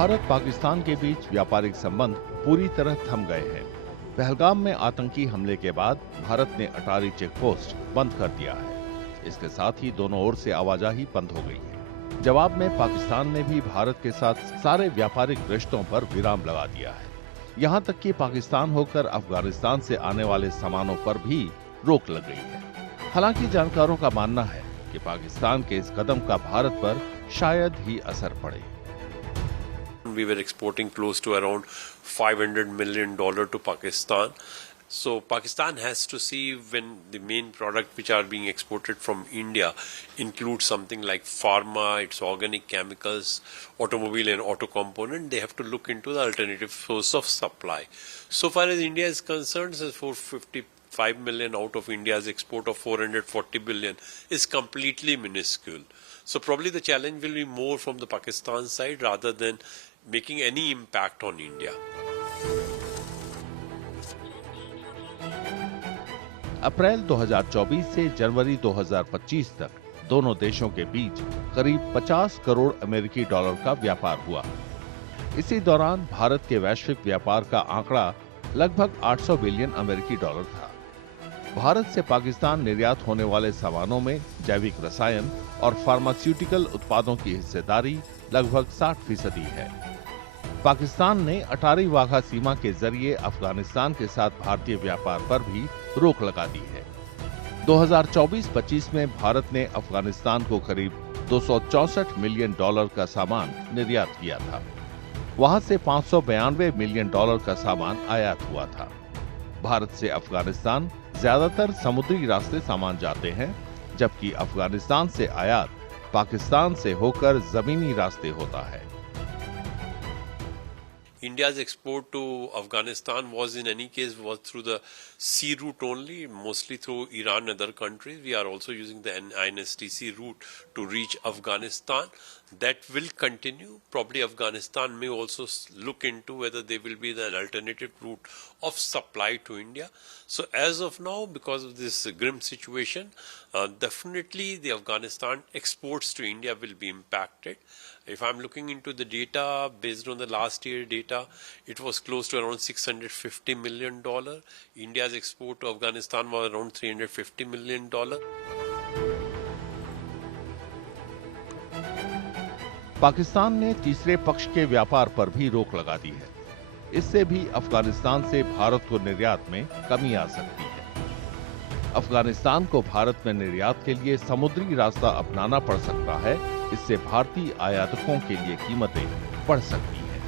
भारत पाकिस्तान के बीच व्यापारिक संबंध पूरी तरह थम गए हैं। पहलगाम में आतंकी हमले के बाद भारत ने अटारी चेक पोस्ट बंद कर दिया है। इसके साथ ही दोनों ओर से आवाजाही बंद हो गई है। जवाब में पाकिस्तान ने भी भारत के साथ सारे व्यापारिक रिश्तों पर विराम लगा दिया है। यहाँ तक कि पाकिस्तान होकर अफगानिस्तान से आने वाले सामानों पर भी रोक लग गई है। हालांकि जानकारों का मानना है कि पाकिस्तान के इस कदम का भारत पर शायद ही असर पड़े। We were exporting close to around $500 million to Pakistan. So Pakistan has to see when the main product which are being exported from India include something like pharma, its organic chemicals, automobile and auto component, they have to look into the alternative source of supply. So far as India is concerned, 455 million out of India's export of 440 billion is completely minuscule. So probably the challenge will be more from the Pakistan side rather than making any impact on India. अप्रैल 2024 से जनवरी 2025 तक दोनों देशों के बीच करीब 50 करोड़ अमेरिकी dollar का व्यापार हुआ। इसी दौरान भारत के वैश्विक व्यापार का आंकड़ा लगभग 800 बिलियन अमेरिकी डॉलर था। भारत से पाकिस्तान निर्यात होने वाले सामानों में जैविक रसायन और फार्मास्यूटिकल उत्पादों की हिस्सेदारी लगभग 60% है। पाकिस्तान ने अटारी वाघा सीमा के जरिए अफगानिस्तान के साथ भारतीय व्यापार पर भी रोक लगा दी है। 2024-25 में भारत ने अफगानिस्तान को करीब 264 मिलियन डॉलर का सामान निर्यात किया था। वहां से 592 मिलियन डॉलर का सामान आयात हुआ था। भारत से अफगानिस्तान ज्यादातर समुद्री रास्ते सामान जाते हैं, जबकि अफगानिस्तान से आयात पाकिस्तान से होकर जमीनी रास्ते होता है। India's export to Afghanistan was in any case was through the sea route only, mostly through Iran and other countries. We are also using the INSTC route to reach Afghanistan. That will continue. Probably Afghanistan may also look into whether there will be an alternative route of supply to India. So as of now, because of this grim situation, definitely the Afghanistan exports to India will be impacted. If I'm looking into the data, based on the last year data, it was close to around $650 million. India's export to Afghanistan was around $350 million. Pakistan ने तीसरे पक्ष के व्यापार पर भी रोक लगा दी है। इससे भी अफगानिस्तान से भारत को निर्यात में कमी आ सकती है। अफगानिस्तान को भारत में निर्यात के लिए समुद्री रास्ता अपनाना पड़ सकता है। इससे भारतीय आयातकों के लिए कीमतें बढ़ सकती हैं।